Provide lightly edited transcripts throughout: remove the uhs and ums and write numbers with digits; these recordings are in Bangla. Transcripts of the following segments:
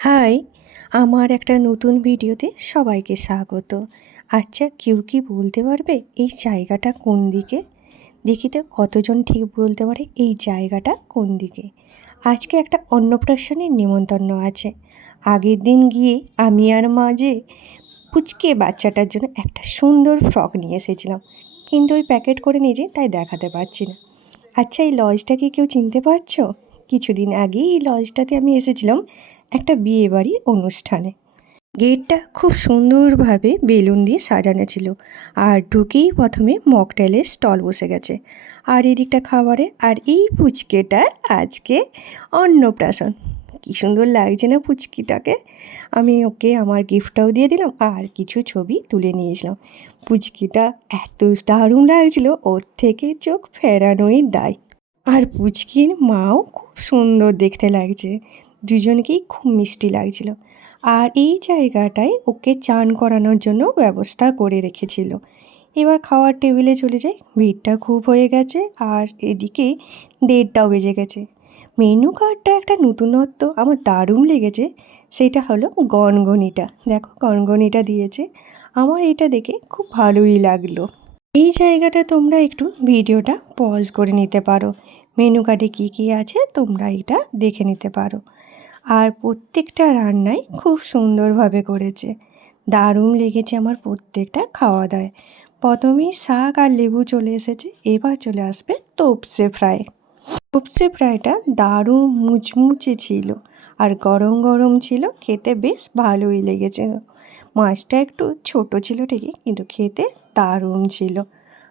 হাই, আমার একটা নতুন ভিডিওতে সবাইকে স্বাগত। আচ্ছা, কেউ কি বলতে পারবে এই জায়গাটা কোন দিকে? দেখি তো কতজন ঠিক বলতে পারে এই জায়গাটা কোন দিকে। আজকে একটা অন্নপ্রাশনের নিমন্ত্রণ আছে। আগের দিন গিয়ে আমি আর মা যে পুচকে বাচ্চাটার জন্য একটা সুন্দর ফ্রক নিয়ে এসেছিলাম, কিন্তু ওই প্যাকেট করে নিয়েছি তাই দেখাতে পারছি না। আচ্ছা, এই লজটা কি কেউ চিনতে পারছো? কিছুদিন আগেই এই লজটাতে আমি এসেছিলাম একটা বিয়েবাড়ির অনুষ্ঠানে। গেটটা খুব সুন্দরভাবে বেলুন দিয়ে সাজানো ছিল, আর ঢুকেই প্রথমে মকটেলের স্টল বসে গেছে, আর এদিকটা খাবারে। আর এই পুচকেটা আজকে অন্নপ্রাশন। কী সুন্দর লাগছে না পুচকিটাকে! আমি ওকে আমার গিফটটাও দিয়ে দিলাম আর কিছু ছবি তুলে নিয়েছিলাম। পুচকিটা এত দারুণ লাগছিল, ওর থেকে চোখ ফেরানোই দায়। আর পুচকির মাও খুব সুন্দর দেখতে লাগছে, দুজনকেই খুব মিষ্টি লাগছিল। আর এই জায়গাটায় ওকে চান করানোর জন্য ব্যবস্থা করে রেখেছিল। এবার খাওয়ার টেবিলে চলে যাই, ভিড়টা খুব হয়ে গেছে আর এদিকে 1:30টাও বেজে গেছে। মেনু কার্ডটা একটা নতুনত্ব আমার দারুণ লেগেছে, সেটা হলো গনগনিটা। দেখো গনগনিটা দিয়েছে, আমার এটা দেখে খুব ভালোই লাগলো। এই জায়গাটা তোমরা একটু ভিডিওটা পজ করে নিতে পারো, মেনু কার্ডে কী কী আছে তোমরা এটা দেখে নিতে পারো। আর প্রত্যেকটা রান্নাই খুব সুন্দরভাবে করেছে, দারুণ লেগেছে আমার প্রত্যেকটা খাওয়া দাওয়ায়। প্রথমেই শাক আর লেবু চলে এসেছে, এবার চলে আসবে তোপসে ফ্রাই। তোপসে ফ্রাইটা দারুণ মুচমুচে ছিল আর গরম গরম ছিল, খেতে বেশ ভালোই লেগেছে। মাছটা একটু ছোট ছিল ঠিকই, কিন্তু খেতে দারুণ ছিল,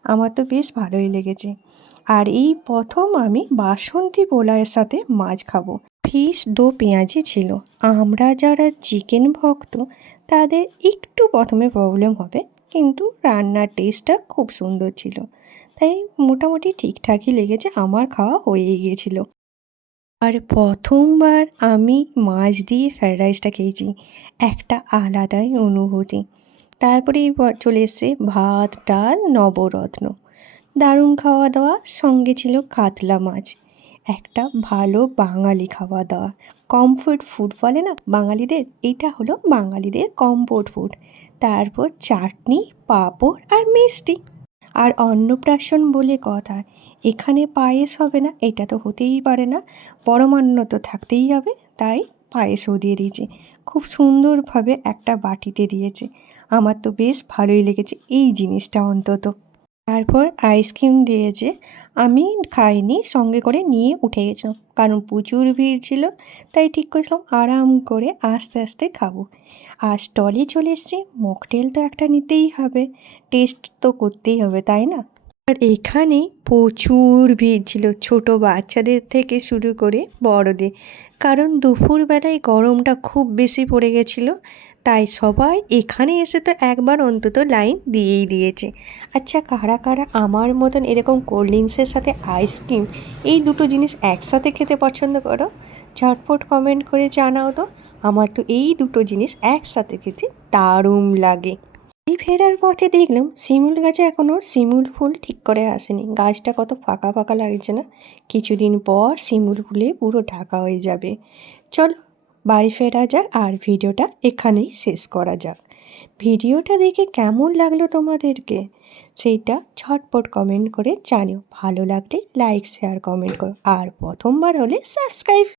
আমার তো বেশ ভালোই লেগেছে। আর এই প্রথম আমি বাসন্তী পোলাওয়ের সাথে মাছ খাবো। ফিশ দো পেঁয়াজি ছিল। আমরা যারা চিকেন ভক্ত তাদের একটু প্রথমে প্রবলেম হবে, কিন্তু রান্নার টেস্টটা খুব সুন্দর ছিল, তাই মোটামুটি ঠিকঠাকই লেগেছে, আমার খাওয়া হয়েই গিয়েছিল। আর প্রথমবার আমি মাছ দিয়ে ফ্রায়েড রাইসটা খেয়েছি, একটা আলাদাই অনুভূতি। তারপরে চলে এসছে ভাত, ডাল, নবরত্ন, দারুণ খাওয়া দাওয়া। সঙ্গে ছিল কাতলা মাছ, একটা ভালো বাঙালি খাওয়া দাওয়া। কমফোর্ট ফুড বলে না বাঙালিদের, এটা হলো বাঙালিদের কমফোর্ট ফুড। তারপর চাটনি, পাঁপড় আর মিষ্টি। আর অন্নপ্রাশন বলে কথা, এখানে পায়েস হবে না এটা তো হতেই পারে না, পরমান্ন তো থাকতেই হবে, তাই পায়েসও দিয়ে দিয়েছে। খুব সুন্দরভাবে একটা বাটিতে দিয়েছে, আমার তো বেশ ভালোই লেগেছে এই জিনিসটা অন্তত। তারপর আইসক্রিম দিয়েছে, আমি খাইনি, সঙ্গে করে নিয়ে উঠে গেছিলাম, কারণ প্রচুর ভিড় ছিল, তাই ঠিক করেছিলাম আরাম করে আস্তে আস্তে খাবো। আর স্টলে চলে এসেছি, মকটেল তো একটা নিতেই হবে, টেস্ট তো করতেই হবে তাই না। আর এখানে প্রচুর ভিড় ছিল, ছোট বাচ্চাদের থেকে শুরু করে বড়দের, কারণ দুপুরবেলায় গরমটা খুব বেশি পড়ে গেছিলো, তাই সবাই এখানে এসে তো একবার অন্তত লাইন দিয়েই দিয়েছে। আচ্ছা, কারা কারা আমার মতন এরকম কোল্ড ড্রিঙ্কসের সাথে আইসক্রিম এই দুটো জিনিস একসাথে খেতে পছন্দ করো? ঝটপট কমেন্ট করে জানাও তো। আমার তো এই দুটো জিনিস একসাথে খেতে দারুণ লাগে। এই ফেরার পথে দেখলাম শিমুল গাছে এখনও শিমুল ফুল ঠিক করে আসেনি, গাছটা কত ফাঁকা ফাঁকা লাগছে না? কিছুদিন পর শিমুল ফুলে পুরো ঢাকা হয়ে যাবে। চল বাড়ি ফেরা যাক আর ভিডিওটা এখানেই শেষ করা যাক। ভিডিওটা দেখে কেমন লাগলো তোমাদেরকে সেইটা ঝটপট কমেন্ট করে জানিও। ভালো লাগলে লাইক শেয়ার কমেন্ট করো, আর প্রথমবার হলে সাবস্ক্রাইব।